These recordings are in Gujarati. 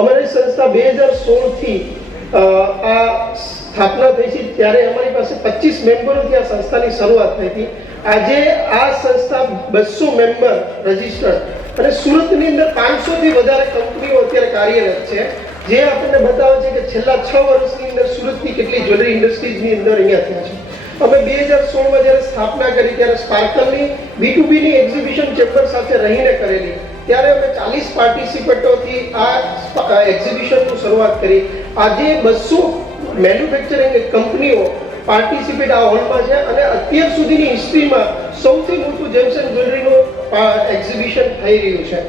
અમારી સંસ્થા 2016 થી આ સ્થાપના થઈ છે ત્યારે અમારી પાસે 25 મેમ્બરોથી આ સંસ્થાની શરૂઆત થઈ હતી. આજે આ સંસ્થા 200 મેમ્બર રજિસ્ટર્ડ અને સુરતની અંદર 500 થી વધારે કંપનીઓ અત્યારે કાર્યરત છે, જે આપણને બતાવે છે કે છેલ્લા 6 વર્ષની અંદર સુરતની કેટલી જ્વેલરી ઇન્ડસ્ટ્રીઝની અંદર અહીંયા થયા છે. અમે 2016માં જ્યારે સ્થાપના કરી ત્યારે સ્પાર્કલની B2B ની એક્ઝિબિશન ચેમ્બર સાથે રહીને કરેલી, ત્યારે અમે 40 પાર્ટિસિપન્ટોથી આ એક્ઝિબિશનની શરૂઆત કરી. આજે 200 મેન્યુફેક્ચરિંગ કંપનીઓ પાર્ટિસિપેટ આ હોલમાં છે અને અત્યાર સુધીની હિસ્ટ્રીમાં સૌથી મોટું જેમ્સ એન્ડ જ્વેલરીનું એક્ઝિબિશન થઈ રહ્યું છે.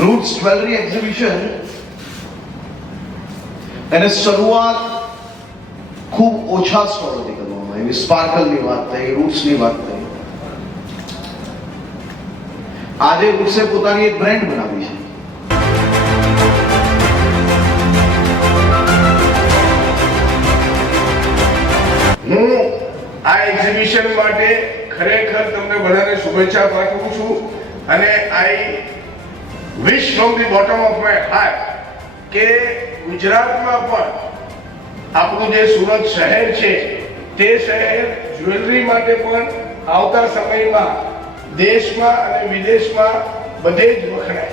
રૂટ્સ જ્વેલરી એક્ઝિબિશન એને શરૂઆત ખૂબ ઓછા સ્ટોલોથી કરવામાં આવી. સ્પાર્કલની વાત થઈ, રૂટ્સની વાત થઈ. આજે રૂટ્સે પોતાની એક બ્રાન્ડ બનાવી છે. હું આ એક્ઝિબિશન માટે ખરેખર તમને બધાને શુભેચ્છા પાઠવું છું અને I wish from the bottom of my heart કે ગુજરાતમાં પણ આપણું જે સુરત શહેર છે તે શહેર જ્વેલરી માટે પણ આવતા સમયમાં દેશમાં અને વિદેશમાં બધે જ વખણાય.